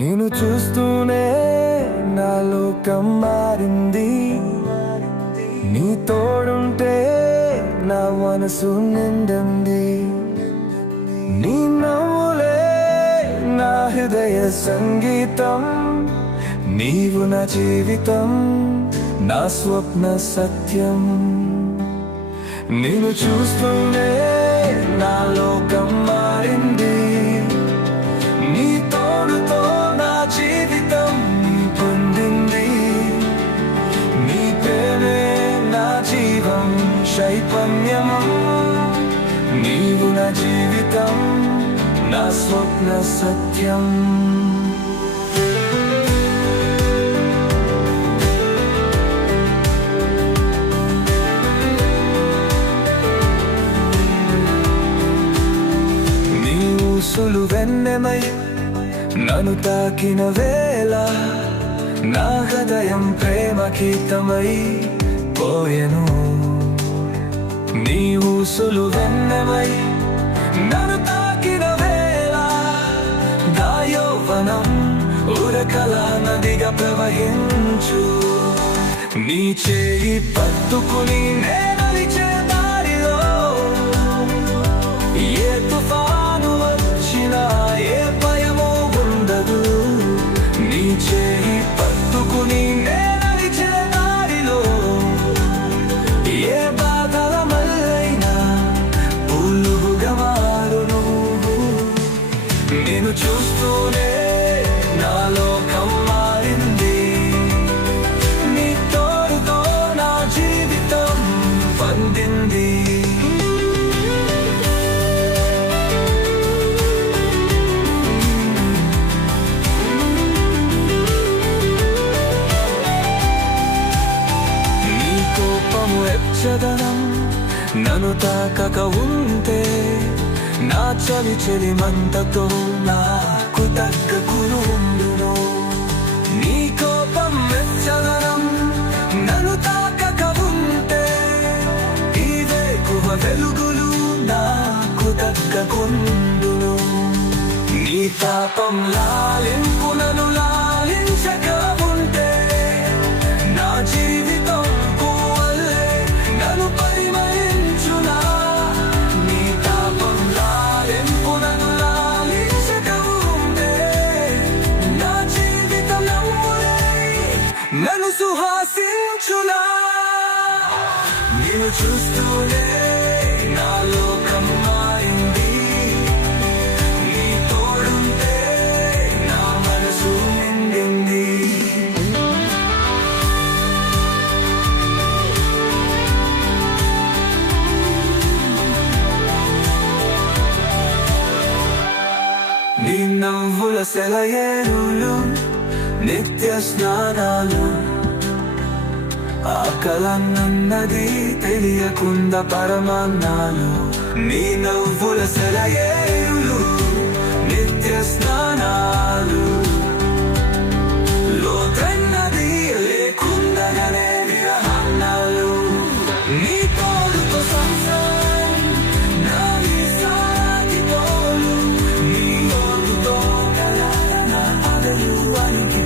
నేను చూస్తూనే నా లోకం మారింది. నీ తోడుంటే నా మనసు నిండింది. నీ నవ్వులే నా హృదయ సంగీతం. నీవు నా జీవితం, నా స్వప్న సత్యం. నిన్ను చూస్తూనే నా లోకం మారింది. నీ తోడుతో నా జీవితం పొందింది. నీ ప్రేమే నా జీవం చైతన్యము. నీవు నా జీవితం, నా స్వప్న సత్యం. వెన్నెమై నన్ను తాకిన వేళ నా హృదయం ప్రేమ గీతమై పోయెను. నీ ఊసులు వెన్నెమై నన్ను తాకిన వేళ నా యౌవనం ఉరకల నదిగా ప్రవహించు. నీ చేయి పట్టుకుని నడిచే దారిలో ఏ తుఫాను వచ్చినా ఏ భయమూ ఉండదు. నీ చేయి పట్టుకుని నడిచే దారిలో ఏ బాధల మల్లైనా పులుగుగా మారును. నేను చూస్తూనే నా లోకం మారింది. నీ తోడుతో నా జీవితం పొందింది. వెచ్చదనం నన్ను తాకక ఉంటే నా చలి చెలిమంతతో నాకు తగ్గకును ఉండును. నీ కోపం వెచ్చదనం నన్ను తాకక ఉంటే ఈ వేకువ వెలుగులు నాకు తగ్గకుండును. నీ తాపం లాలింపు నన్ను లాలించక ఉంటే నా జీవితం పరిమళించునా. నీ తాపం లాలింపు నన్ను లాలించక ఉంటే నా జీవితం నన్ను సుహాసించునా. నేను చూస్తూనే నా లోకం మారింది. నీ తోడుంటే నా మనసు నిండింది. నీ నవ్వుల సెలయేరులు నిత్య స్నానాలు ఆకలన్నది తెలియకుండా పరమాన్నాలు. నీ నవ్వుల సెలయేరులు నిత్య స్నానాలు లోతన్నది లేకుండానే విరహన్నాలు. నీ తోడుతో సంసారం నాది సాగిపోలు. నీ తోడుతో నా పగలు అనికి